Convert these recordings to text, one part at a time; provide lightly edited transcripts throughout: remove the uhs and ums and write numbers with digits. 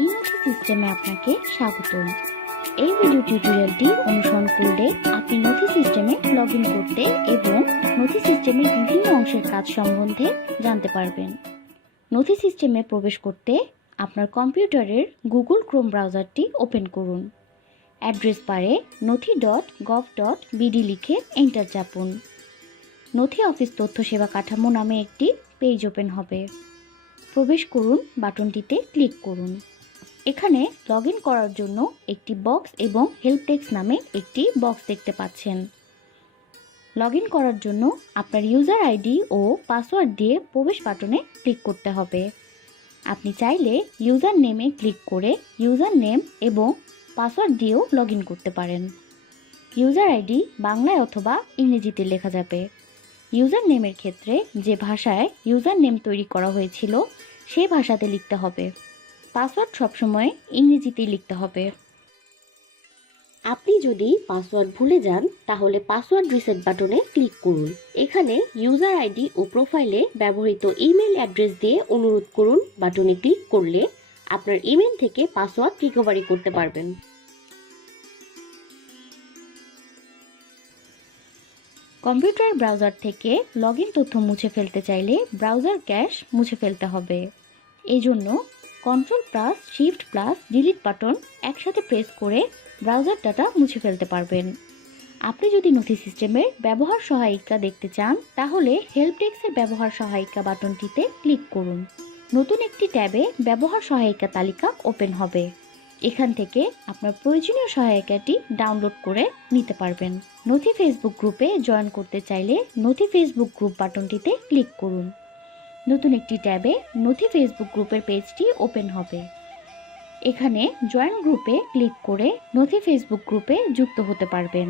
ইনথি সিস্টেমে আপনাকে স্বাগতম। এই ভিডিও টিউটোরিয়ালটি অনুসরণ করলে আপনি নথি সিস্টেমে লগ ইন করতে এবং নথি সিস্টেমের বিভিন্ন অংশের কাজ সম্বন্ধে জানতে পারবেন। নথি সিস্টেমে প্রবেশ করতে আপনার কম্পিউটারের গুগল ক্রোম ব্রাউজারটি ওপেন করুন। অ্যাড্রেস বারে নথি.gov.bd লিখে এন্টার চাপুন। নথি অফিস তথ্য সেবা কাঠামো নামে একটি পেজ ওপেন হবে। প্রবেশ করুন বাটনটিতে ক্লিক করুন। এখানে লগ ইন করার জন্য একটি বক্স এবং হেল্প ডেস্ক নামে একটি বক্স দেখতে পাচ্ছেন। লগ ইন করার জন্য আপনার ইউজার আইডি ও পাসওয়ার্ড দিয়ে প্রবেশ বাটনে ক্লিক করতে হবে। আপনি চাইলে ইউজার নেমে ক্লিক করে ইউজার নেম এবং পাসওয়ার্ড দিয়েও লগ ইন করতে পারেন। ইউজার আইডি বাংলায় অথবা ইংরেজিতে লেখা যাবে। ইউজার নেমের ক্ষেত্রে যে ভাষায় ইউজার নেম তৈরি করা হয়েছিল সেই ভাষাতে লিখতে হবে। পাসওয়ার্ড সবসময় ইংরেজিতেই লিখতে হবে। আপনি যদি পাসওয়ার্ড ভুলে যান তাহলে পাসওয়ার্ড রিসেট বাটনে ক্লিক করুন। এখানে ইউজার আইডি ও প্রোফাইলে ব্যবহৃত ইমেল অ্যাড্রেস দিয়ে অনুরোধ করুন বাটনে ক্লিক করলে আপনার ইমেল থেকে পাসওয়ার্ড রিকভারি করতে পারবেন। কম্পিউটার ব্রাউজার থেকে লগ ইন তথ্য মুছে ফেলতে চাইলে ব্রাউজার ক্যাশ মুছে ফেলতে হবে। এই জন্য Ctrl+Shift+Delete বাটন একসাথে প্রেস করে ব্রাউজার ডাটা মুছে ফেলতে পারবেন। আপনি যদি নথি সিস্টেমের ব্যবহার সহায়িকা দেখতে চান তাহলে হেল্প ডেস্কের ব্যবহার সহায়িকা বাটনটিতে ক্লিক করুন। নতুন একটি ট্যাবে ব্যবহার সহায়িকা তালিকা ওপেন হবে। এখান থেকে আপনার প্রয়োজনীয় সহায়িকাটি ডাউনলোড করে নিতে পারবেন। নথি ফেসবুক গ্রুপে জয়েন করতে চাইলে নথি ফেসবুক গ্রুপ বাটনটিতে ক্লিক করুন। নতুন একটি ট্যাবে নথি ফেসবুক গ্রুপের পেজটি ওপেন হবে। এখানে জয়েন গ্রুপে ক্লিক করে নথি ফেসবুক গ্রুপে যুক্ত হতে পারবেন।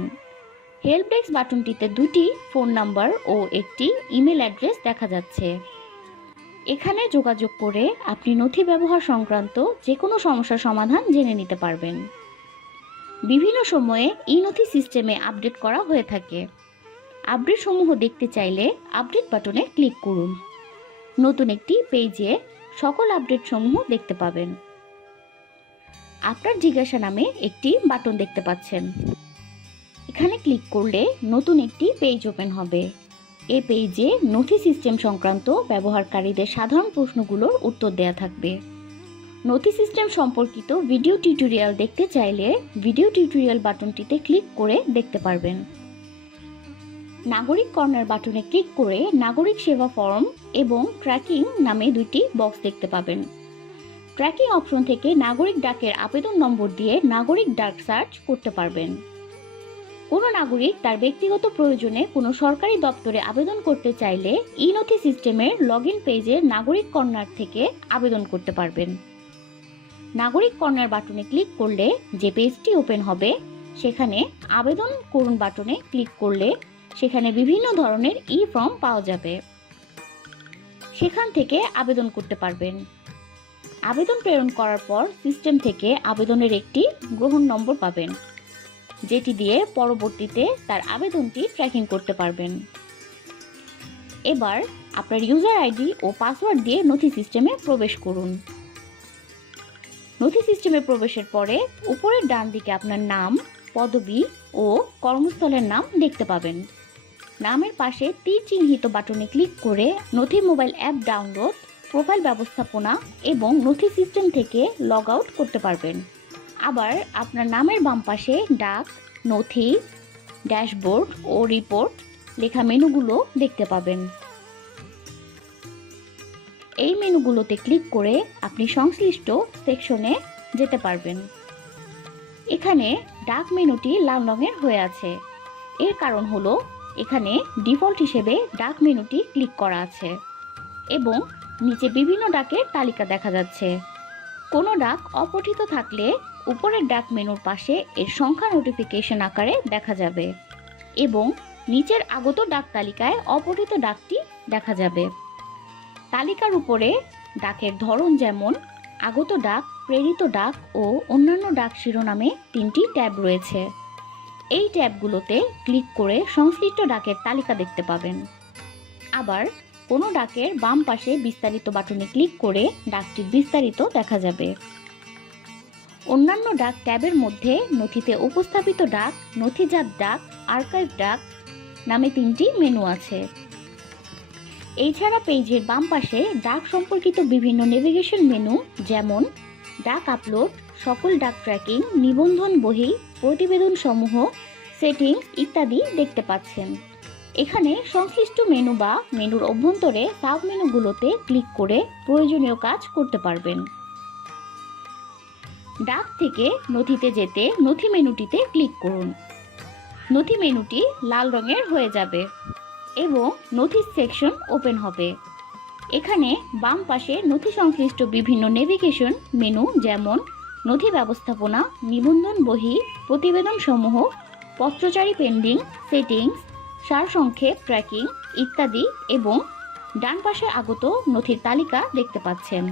হেল্প ডেস্ক বাটনটিতে দুটি ফোন নাম্বার ও একটি ইমেল অ্যাড্রেস দেখা যাচ্ছে। এখানে যোগাযোগ করে আপনি নথি ব্যবহার সংক্রান্ত যে কোনো সমস্যার সমাধান জেনে নিতে পারবেন। বিভিন্ন সময়ে নথি সিস্টেমে আপডেট করা হয়ে থাকে। আপডেট সমূহ দেখতে চাইলে আপডেট বাটনে ক্লিক করুন। নতুন একটি পেজে সকল আপডেট সমূহ দেখতে পাবেন। আপনার জিজ্ঞাসা নামে একটি বাটন দেখতে পাচ্ছেন। এখানে ক্লিক করলে নতুন একটি পেজ ওপেন হবে। এই পেজে নথি সিস্টেম সংক্রান্ত ব্যবহারকারীদের সাধারণ প্রশ্নগুলোর উত্তর দেয়া থাকবে। নথি সিস্টেম সম্পর্কিত ভিডিও টিউটোরিয়াল দেখতে চাইলে ভিডিও টিউটোরিয়াল বাটনটিতে ক্লিক করে দেখতে পারবেন। নাগরিক কর্নার বাটনে ক্লিক করে নাগরিক সেবা ফর্ম এবং ট্র্যাকিং নামে দুটি বক্স দেখতে পাবেন। ট্র্যাকিং অপশন থেকে নাগরিক ডাকের আবেদন নম্বর দিয়ে নাগরিক ডাক সার্চ করতে পারবেন। কোনো নাগরিক তার ব্যক্তিগত প্রয়োজনে কোনো সরকারি দপ্তরে আবেদন করতে চাইলে নথি সিস্টেমের লগ ইন পেজে নাগরিক কর্নার থেকে আবেদন করতে পারবেন। নাগরিক কর্নার বাটনে ক্লিক করলে যে পেজটি ওপেন হবে সেখানে আবেদন করুন বাটনে ক্লিক করলে সেখানে বিভিন্ন ধরনের ফর্ম পাওয়া যাবে। সেখান থেকে আবেদন করতে পারবেন। আবেদন প্রেরণ করার পর সিস্টেম থেকে আবেদনের একটি গ্রহণ নম্বর পাবেন, যেটি দিয়ে পরবর্তীতে তার আবেদনটি ট্র্যাকিং করতে পারবেন। এবার আপনার ইউজার আইডি ও পাসওয়ার্ড দিয়ে নথি সিস্টেমে প্রবেশ করুন। নথি সিস্টেমে প্রবেশের পরে উপরের ডান দিকে আপনার নাম, পদবি ও কর্মস্থলের নাম দেখতে পাবেন। নামের পাশে তীর চিহ্নিত বাটনে ক্লিক করে নথি মোবাইল অ্যাপ ডাউনলোড, প্রোফাইল ব্যবস্থাপনা এবং নথি সিস্টেম থেকে লগ আউট করতে পারবেন। আবার আপনার নামের বাম পাশে ডাক, নথি, ড্যাশবোর্ড ও রিপোর্ট লেখা মেনুগুলো দেখতে পাবেন। এই মেনুগুলোতে ক্লিক করে আপনি সংশ্লিষ্ট সেকশনে যেতে পারবেন। এখানে ডাক মেনুটি লাল রঙের হয়ে আছে। এর কারণ হলো এখানে ডিফল্ট হিসেবে ডাক মেনুটি ক্লিক করা আছে এবং নিচে বিভিন্ন ডাকের তালিকা দেখা যাচ্ছে। কোনো ডাক অপঠিত থাকলে উপরের ডাক মেনুর পাশে এর সংখ্যা নোটিফিকেশন আকারে দেখা যাবে এবং নিচের আগত ডাক তালিকায় অপঠিত ডাকটি দেখা যাবে। তালিকার উপরে ডাকের ধরন যেমন আগত ডাক, প্রেরিত ডাক ও অন্যান্য ডাক শিরোনামে 3টি ট্যাব রয়েছে। এই ট্যাবগুলোতে ক্লিক করে সংশ্লিষ্ট ডাকের তালিকা দেখতে পাবেন। আবার কোনো ডাকের বাম পাশে বিস্তারিত বাটনে ক্লিক করে ডাকটির বিস্তারিত দেখা যাবে। অন্যান্য ডাক ট্যাবের মধ্যে নথিতে উপস্থাপিত ডাক, নথিজাত ডাক, আর্কাইভ ডাক নামে 3টি মেনু আছে। এছাড়া পেজের বাম পাশে ডাক সম্পর্কিত বিভিন্ন নেভিগেশন মেনু যেমন ডাক আপলোড, সকল ডাক ট্র্যাকিং, নিবন্ধন বহি, প্রতিবেদন সমূহ, সেটিংস ইত্যাদি দেখতে পাচ্ছেন। এখানে সংশ্লিষ্ট মেনু বা মেনুর অভ্যন্তরে সাব মেনুগুলোতে ক্লিক করে প্রয়োজনীয় কাজ করতে পারবেন। ডাক থেকে নথিতে যেতে নথি মেনুটিতে ক্লিক করুন। নথি মেনুটি লাল রঙের হয়ে যাবে এবং নথি সেকশন ওপেন হবে। এখানে বাম পাশে নথি সংশ্লিষ্ট বিভিন্ন নেভিগেশন মেনু যেমন নথি ব্যবস্থাপনা, নিবন্ধন বহি, প্রতিবেদন সমূহ, পত্রচারী পেন্ডিং, সেটিংস, সারসংক্ষেপ, ট্র্যাকিং ইত্যাদি এবং ডান পাশে আগত নথির তালিকা দেখতে পাচ্ছেন।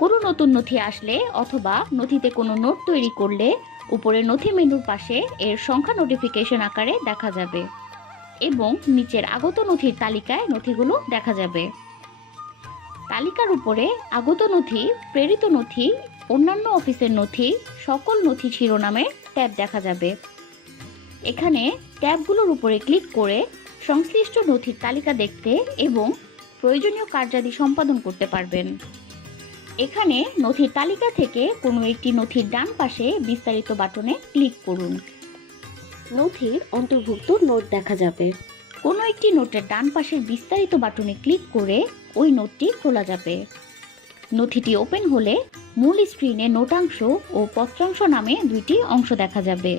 কোনো নতুন নথি আসলে অথবা নথিতে কোনো নোট তৈরি করলে উপরে নথি মেনুর পাশে এর সংখ্যা নোটিফিকেশন আকারে দেখা যাবে এবং নিচের আগত নথির তালিকায় নথিগুলো দেখা যাবে। তালিকার উপরে আগত নথি, প্রেরিত নথি, অন্যান্য অফিসের নথি, সকল নথি শিরোনামে ট্যাব দেখা যাবে। এখানে ট্যাবগুলোর উপরে ক্লিক করে সংশ্লিষ্ট নথির তালিকা দেখতে এবং প্রয়োজনীয় কার্যাদি সম্পাদন করতে পারবেন। এখানে নথির তালিকা থেকে কোনো একটি নথির ডান পাশে বিস্তারিত বাটনে ক্লিক করুন। নথির অন্তর্ভুক্ত নোট দেখা যাবে। কোনো একটি নোটের ডান পাশের বিস্তারিত বাটনে ক্লিক করে ওই নোটটি খোলা যাবে। নথিটি ওপেন হলে মূল স্ক্রিনে নোটাংশ ও পত্রাংশ নামে 2টি অংশ দেখা যাবে।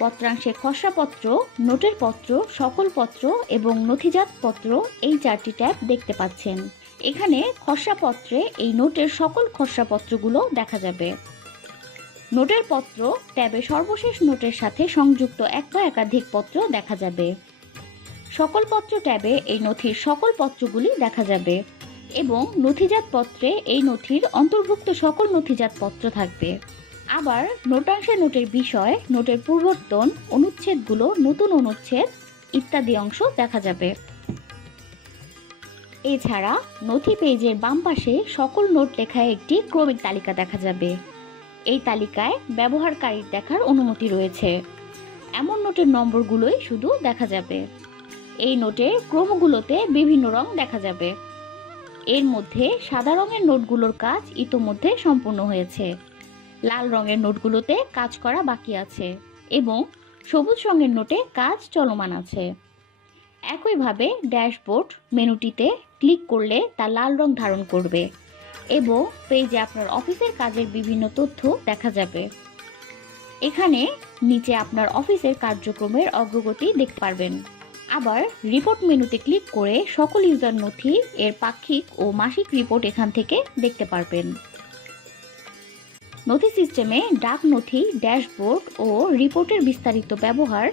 পত্রাংশে খসড়া পত্র, নোটের পত্র, সকল পত্র এবং নথিজাত পত্র এই 4টি ট্যাব দেখতে পাচ্ছেন। এখানে খসড়া পত্রে এই নোটের সকল খসড়া পত্রগুলো দেখা যাবে। নোটের পত্র ট্যাবে সর্বশেষ নোটের সাথে সংযুক্ত এক বা একাধিক পত্র দেখা যাবে। সকল পত্র ট্যাবে এই নথির সকল পত্রগুলি দেখা যাবে এবং নথিজাত পত্রে এই নথির অন্তর্ভুক্ত সকল নথিজাত পত্র থাকবে। আবার নোটাংশে নোটের বিষয়, নোটের পূর্ববর্তন, অনুচ্ছেদগুলো, নতুন অনুচ্ছেদ ইত্যাদি অংশ দেখা যাবে। এছাড়া নথি পেজের বাম পাশে সকল নোট লেখা একটি ক্রমিক তালিকা দেখা যাবে। এই তালিকায় ব্যবহারকারীর দেখার অনুমতি রয়েছে। এমন নোটের নম্বরগুলোই শুধু দেখা যাবে। এই নোটের ক্রমগুলোতে বিভিন্ন রং দেখা যাবে। এর মধ্যে সাদা রঙের নোটগুলোর কাজ ইতোমধ্যে সম্পূর্ণ হয়েছে, লাল রঙের নোটগুলোতে কাজ করা বাকি আছে এবং সবুজ রঙের নোটে কাজ চলমান আছে। একইভাবে ড্যাশবোর্ড মেনুটিতে ক্লিক করলে তা লাল রং ধারণ করবে এবং পেজে আপনার অফিসের কাজের বিভিন্ন তথ্য দেখা যাবে। এখানে নিচে আপনার অফিসের কার্যক্রমের অগ্রগতি দেখতে পারবেন। আবার রিপোর্ট মেনুতে ক্লিক করে সকল ইউজার নথি এর পাক্ষিক ও মাসিক রিপোর্ট এখান থেকে দেখতে পারবেন। নথি সিস্টেমে ডাক নথি, ড্যাশবোর্ড ও রিপোর্টের বিস্তারিত ব্যবহার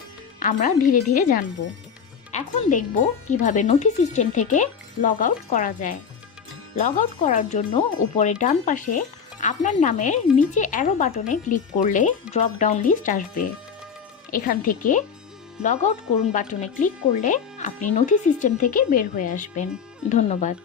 আমরা ধীরে ধীরে জানব। এখন দেখব কিভাবে নথি সিস্টেম থেকে লগ আউট করা যায়। লগ আউট করার জন্য উপরে ডান পাশে আপনার নামের নিচে অ্যারো বাটনে ক্লিক করলে ড্রপ ডাউন লিস্ট আসবে। এখান থেকে লগ আউট করুন বাটনে ক্লিক করলে আপনি নথি সিস্টেম থেকে বের হয়ে আসবেন। ধন্যবাদ।